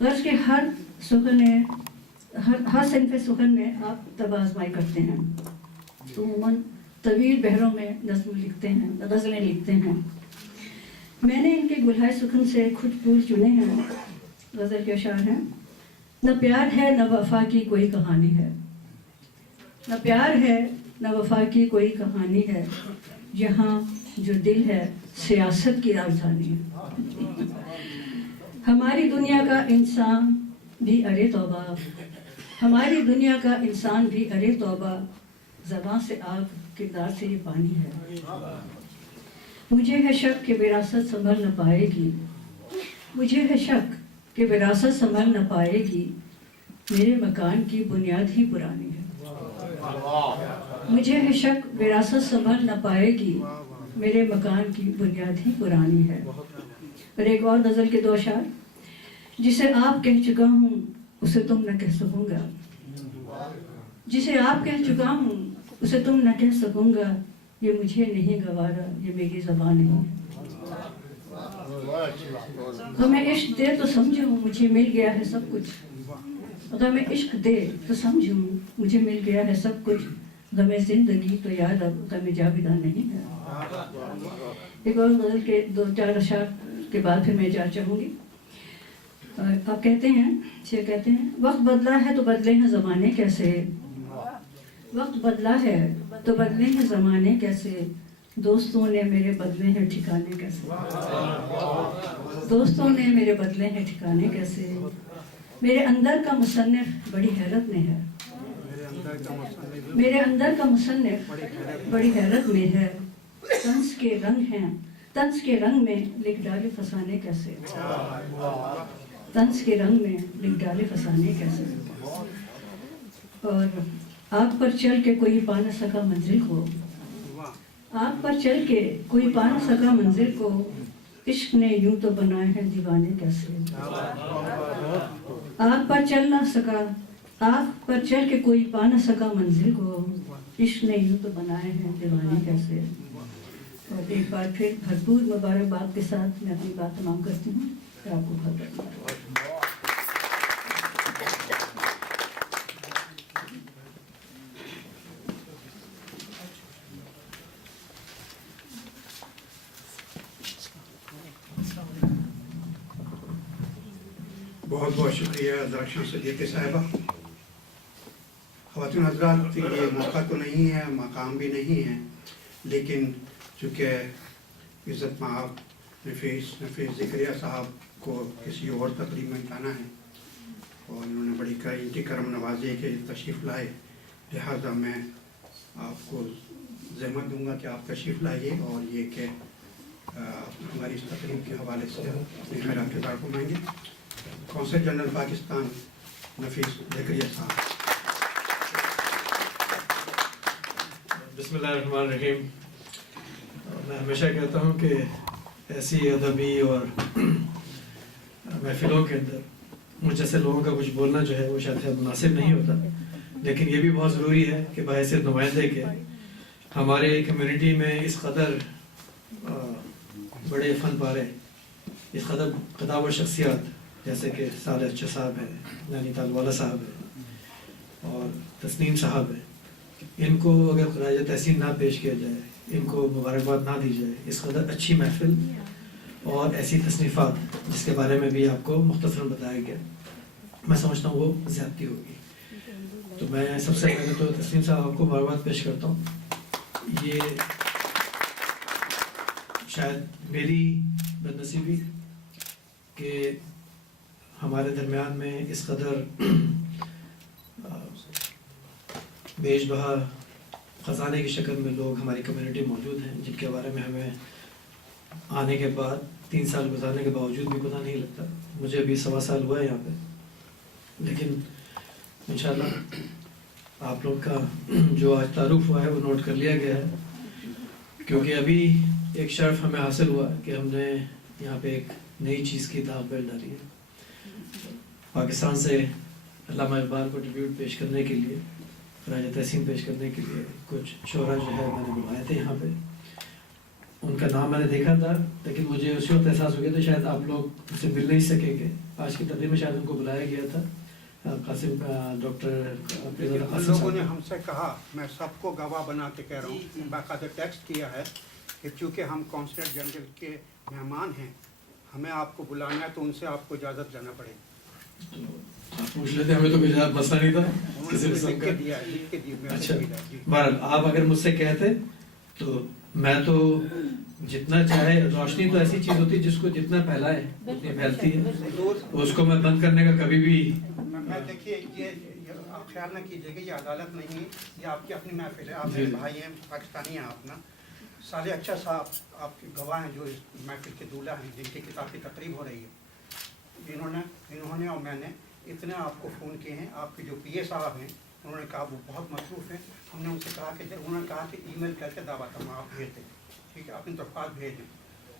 غرض کے ہر صنف سخن میں آپ طب آزمائی کرتے ہیں، تو عموماً طویل بحروں میں نظمیں لکھتے ہیں، غزلیں لکھتے ہیں۔ میں نے ان کے گلہائے سخن سے خود پھول چنے ہیں۔ غزل کے اشعار ہیں: نہ پیار ہے نہ وفا کی کوئی کہانی ہے، نہ پیار ہے نہ وفا کی کوئی کہانی ہے، یہاں جو دل ہے سیاست کی راجدھانی ہے۔ ہماری دنیا کا انسان بھی ارے توبہ، ہماری دنیا کا انسان بھی ارے توبہ، زباں سے آگ کردار سے یہ پانی ہے۔ مجھے ہے شک کہ وراثت سنبھل نہ پائے گی، مجھے ہے شک کہ وراثت سنبھل نہ پائے گی، میرے مکان کی بنیاد ہی پرانی ہے۔ مجھے ہے شک وراثت سنبھل نہ پائے گی، میرے مکان کی بنیاد ہی پرانی ہے۔ اور ایک اور غزل کے 2 اشعار: جسے آپ کہہ چکا ہوں اسے تم نہ کہہ سکوں گا، جسے آپ کہہ چکا ہوں اسے تم نہ کہہ سکوں گا، یہ مجھے نہیں گوارا، یہ میری زبان نہیں ہے۔ غم عشق دے تو سمجھوں مجھے مل گیا ہے سب کچھ، غم عشق دے تو سمجھوں مجھے مل گیا ہے سب کچھ، غم زندگی تو یاد اب غم جاویداں نہیں ہے۔ ایک اور غزل کے 2-4 اشعار کے بعد پھر میں چاہوں گی۔ آپ کہتے ہیں، شعر کہتے ہیں: وقت بدلا ہے تو بدلے ہیں زمانے کیسے، وقت بدلا ہے تو بدلے ہیں زمانے کیسے، دوستوں نے میرے بدلے ہیں ٹھکانے کیسے، دوستوں نے میرے بدلے ہیں ٹھکانے کیسے، میرے اندر کا مصنف بڑی حیرت میں ہے، میرے اندر کا مصنف بڑی حیرت میں ہے، طنز کے رنگ ہیں، طنز کے رنگ میں لکھ ڈالے فسانے کیسے، طنز کے رنگ میں لکھ ڈالے فسانے کیسے۔ اور آگ پر چل کے کوئی پا نہ سکا منزل کو، آگ پر چل کے کوئی پا نہ سکا منزل کو، عشق نے یوں تو بنائے ہیں دیوانے کیسے، آگ پر چل نہ سکا، آگ پر چل کے کوئی پا نہ سکا منزل کو، عشق نے یوں تو بنائے ہیں دیوانے کیسے۔ اور ایک بار پھر بھرپور مبارکباد کے ساتھ میں اپنی بات تمام کرتی ہوں۔ آپ کو بہت بہت بہت بہت شکریہ درخشاں صدیقی صاحبہ۔ خواتین حضرات، یہ موقع تو نہیں ہے، مقام بھی نہیں ہے، لیکن چونکہ عزت مآب نفیس زکریا صاحب کو کسی اور تقریب میں جانا ہے اور انہوں نے بڑی انتی کرم نوازی کہ تشریف لائے، لہٰذا میں آپ کو زحمت دوں گا کہ آپ تشریف لائیے اور یہ کہ ہماری اس تقریب کے حوالے سے اپنے خیالات کے اظہار فرمائیں گے۔ قونصل جنرل پاکستان نفیس زکریا صاحب۔ بسم اللہ الرحمن الرحیم۔ میں ہمیشہ کہتا ہوں کہ ایسی ادبی اور محفلوں کے اندر مجھ جیسے لوگوں کا کچھ بولنا جو ہے وہ شاید مناسب نہیں ہوتا، لیکن یہ بھی بہت ضروری ہے کہ بحیثیت نمائندے کے ہمارے کمیونٹی میں اس قدر بڑے فن پارے، اس قدر خطاب و شخصیات جیسے کہ صالح اچھا صاحب ہیں، نانی تال والا صاحب ہیں اور تسنیم صاحب ہیں، ان کو اگر خراج تحسین نہ پیش کیا جائے، ان کو مبارکباد نہ دی جائے، اس قدر اچھی محفل اور ایسی تصنیفات جس کے بارے میں بھی آپ کو مختصراً بتایا گیا، میں سمجھتا ہوں وہ زیادتی ہوگی۔ تو میں سب سے پہلے تو تسنیم صاحب آپ کو مبارکباد پیش کرتا ہوں۔ یہ شاید میری بدنصیبی کہ ہمارے درمیان میں اس قدر بیش بہا خزانے کی شکل میں لوگ ہماری کمیونٹی موجود ہیں، جن کے بارے میں ہمیں آنے کے بعد 3 سال گزارنے کے باوجود بھی پتہ نہیں لگتا۔ مجھے ابھی 1.25 سال ہوا ہے یہاں پہ، لیکن انشاءاللہ آپ لوگ کا جو آج تعارف ہوا ہے وہ نوٹ کر لیا گیا ہے، کیونکہ ابھی ایک شرف ہمیں حاصل ہوا کہ ہم نے یہاں پہ ایک نئی چیز کی داغ بیل ڈالی ہے۔ پاکستان سے علامہ اقبال کو ٹریبیوٹ پیش کرنے کے لیے، خراج تحسین پیش کرنے کے لیے کچھ شعراء جو ہے میں نے بلائے تھے یہاں پہ۔ ان کا نام میں نے دیکھا تھا لیکن مجھے اسی وقت احساس ہو گیا تو شاید آپ لوگ ان سے مل نہیں سکیں گے. آج کی تقریب میں شاید ان کو بلایا گیا تھا. قاسم ڈاکٹر ان لوگوں نے ہم سے کہا, میں سب کو گواہ بنا کے کہہ رہا ہوں, باقاعدہ ٹیکسٹ کیا ہے کہ چونکہ ہم کونسلر جنرل کے مہمان ہیں, ہمیں آپ کو بلانا ہے تو ان سے آپ کو اجازت لینا پڑے گی. پوچھ لیتے, ہمیں تو کوئی مسئلہ نہیں تھا کسی قسم کا. اچھا بہرحال آپ اگر مجھ سے کہتے تو میں تو جتنا چاہے, روشنی تو ایسی چیز ہوتی ہے جس کو جتنا پھیلائے اتنی پھیلتی ہے, اس کو میں بند کرنے کا کبھی بھی. میں دیکھیے یہ آپ خیال نہ کیجیے گا, یہ عدالت نہیں ہے, یہ آپ کی اپنی محفل ہے. آپ میرے بھائی ہیں, پاکستانی ہیں آپ نا. صالح اچھا صاحب آپ کے گواہ ہیں جو اس محفل کے دولہ ہیں, جن کی کتاب کی تقریب ہو رہی ہے. انہوں نے اور میں نے اتنے آپ کو فون کیے ہیں. آپ کے جو پی اے صاحب ہیں انہوں نے کہا وہ بہت مصروف ہیں. ہم نے ان سے کہا کہ انہوں نے کہا کہ ای میل کر کے دعوت ہم آپ بھیج دیں, ٹھیک ہے, اپنی درخواست بھیج دیں.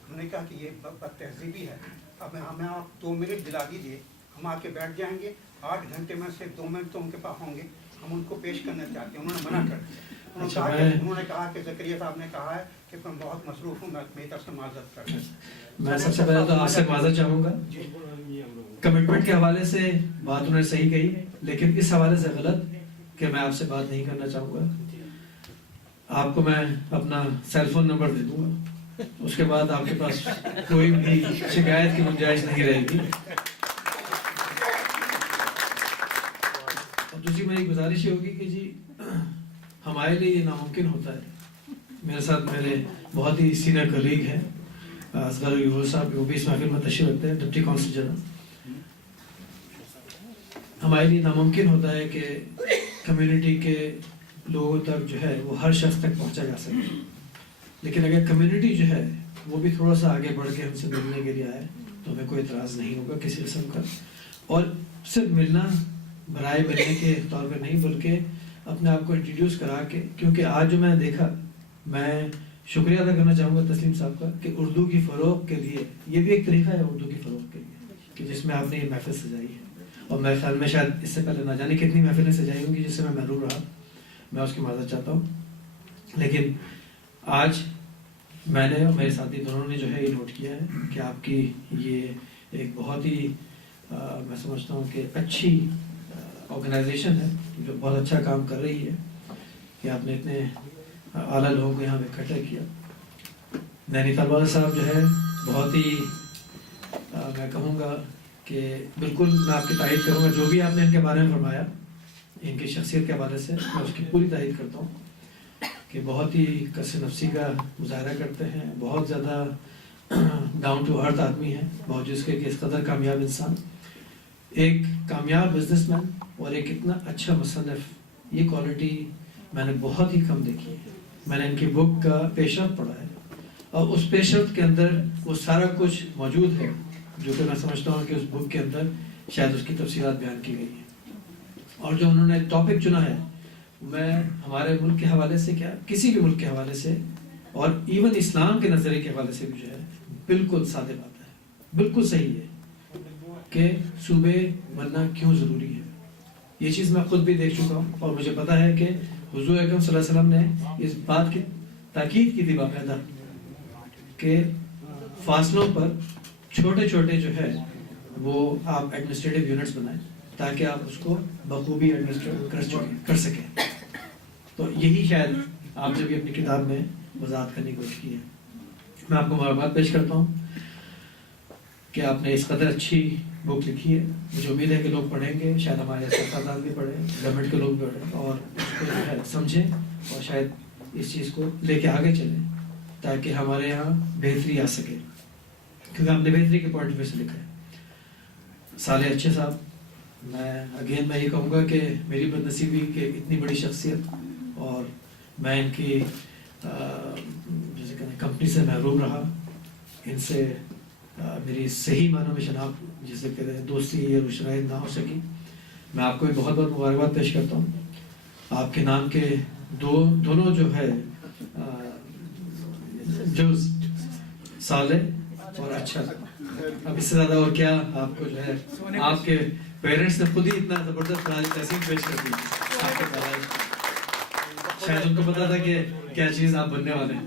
ہم نے کہا کہ یہ بد تہذیبی ہے, اب ہمیں آپ 2 منٹ دلا دیجیے, ہم آ کے بیٹھ جائیں گے. 8 گھنٹے میں سے 2 منٹ تو ان کے پاس ہوں گے, ہم ان کو پیش کرنا چاہتے ہیں. انہوں نے منع کر دیا. انہوں نے کہا کہ زکریا صاحب نے کہا ہے کہ میں بہت مصروف ہوں, میں میری طرف سے معذرت کرتا ہوں. میں سب سے پہلے تو آپ سے معذرت چاہوں گا. کمٹمنٹ کے حوالے سے بات انہوں نے صحیح کہی, لیکن اس حوالے سے غلط کہ میں آپ سے بات نہیں کرنا چاہوں گا. آپ کو میں اپنا سیل فون نمبر دے دوں گا, اس کے بعد آپ کے پاس کوئی بھی شکایت کی گنجائش نہیں رہے گی. اور دوسری میری گزارش یہ ہوگی کہ جی ہمارے لیے یہ ناممکن ہوتا ہے. میرے ساتھ میرے بہت ہی سینئر کلیگ ہیں اصغر یوسف صاحب, وہ بھی اس محفل میں تشریف رکھتے ہیں, ڈپٹی کونسل جنرل. ہمارے لیے ناممکن ہوتا ہے کہ کمیونٹی کے لوگوں تک جو ہے وہ ہر شخص تک پہنچا جا سکے, لیکن اگر کمیونٹی جو ہے وہ بھی تھوڑا سا آگے بڑھ کے ہم سے ملنے کے لیے آئے تو ہمیں کوئی اعتراض نہیں ہوگا کسی قسم کا. اور صرف ملنا برائے ملنے کے طور پہ نہیں, بلکہ اپنے آپ کو انٹروڈیوس کرا کے, کیونکہ آج جو میں نے دیکھا, میں شکریہ ادا کرنا چاہوں گا تسلیم صاحب کا کہ اردو کی فروغ کے لیے یہ بھی ایک طریقہ ہے اردو کی فروغ کے لیے کہ جس میں آپ نے یہ محفل سجائی ہے. اور میرے خیال میں شاید اس سے پہلے نہ جانے کتنی محفلیں سجائی ہوں گی جس سے میں محروم رہا, میں اس کی معذرت چاہتا ہوں. لیکن آج میں نے اور میرے ساتھی دونوں نے جو ہے یہ نوٹ کیا ہے کہ آپ کی یہ ایک بہت ہی میں سمجھتا ہوں کہ اچھی آرگنائزیشن ہے جو بہت اچھا کام کر رہی ہے کہ آپ نے اتنے اعلیٰ لوگوں کو یہاں پہ اکٹھا کیا. نینیتال والے صاحب جو ہے بہت ہی میں کہوں گا کہ بالکل میں آپ کی تائید کروں گا, جو بھی آپ نے ان کے بارے میں فرمایا ان کی شخصیت کے حوالے سے میں اس کی پوری تائید کرتا ہوں کہ بہت ہی کس نفسی کا مظاہرہ کرتے ہیں, بہت زیادہ ڈاؤن ٹو ارتھ آدمی ہیں, باوجود اس کے کہ اس قدر کامیاب انسان, ایک کامیاب بزنس مین اور ایک اتنا اچھا مصنف, یہ کوالٹی میں نے بہت ہی کم دیکھی ہے. میں نے ان کی بک کا پیش رفت پڑھا ہے اور اس پیش رفت کے اندر وہ سارا کچھ موجود ہے جو کہ میں سمجھتا ہوں کہ اس بک کے اندر شاید اس کی تفصیلات بیان کی گئی ہیں. اور جو انہوں نے ٹاپک چنا ہے میں ہمارے ملک کے حوالے سے کیا کسی بھی ملک کے حوالے سے اور ایون اسلام کے نظریے کے حوالے سے بھی جو ہے بالکل سادہ بات ہے, بالکل صحیح ہے کہ صوبے بننا کیوں ضروری ہے. یہ چیز میں خود بھی دیکھ چکا ہوں اور مجھے پتا ہے کہ حضور اکرم صلی اللہ علیہ وسلم نے اس بات کی تاکید کی تھی باقاعدہ کہ فاصلوں پر چھوٹے چھوٹے جو ہے وہ آپ ایڈمنسٹریٹو یونٹس بنائیں تاکہ آپ اس کو بخوبی ایڈمنسٹریٹ کر سکیں. تو یہی شاید آپ نے بھی اپنی کتاب میں وضاحت کرنے کی کوشش کی ہے. میں آپ کو مبارکباد پیش کرتا ہوں کہ آپ نے اس قدر اچھی بک لکھی ہے. مجھے امید ہے کہ لوگ پڑھیں گے, شاید ہمارے اساتذہ بھی پڑھیں, گورنمنٹ کے لوگ بھی پڑھیں اور اس کو جو ہے سمجھیں اور شاید اس چیز کو لے کے آگے چلیں تاکہ ہمارے یہاں بہتری آ سکے, کیونکہ ہم نے بہتری کے پوائنٹ سے لکھا ہے. صالح اچھے صاحب, میں اگین میں یہ کہوں گا کہ میری بدنصیبی کہ اتنی بڑی شخصیت اور میں ان کی جیسے کہ کمپنی سے محروم رہا, ان سے میری صحیح معنوں میں شناخت جسے کہتے ہیں دوستی یا روشنائی نہ ہو سکی. میں آپ کو بھی بہت بہت مبارکباد پیش کرتا ہوں. آپ کے نام کے دونوں جو ہے جو صالح اور اچھا, اب اس سے زیادہ اور کیا آپ کو جو ہے آپ کے پیرنٹس نے خود ہی اتنا زبردست تحسین پیش کر دی آپ کے پیدائش, شاید ان کو پتا تھا کہ کیا چیز آپ بننے والے ہیں.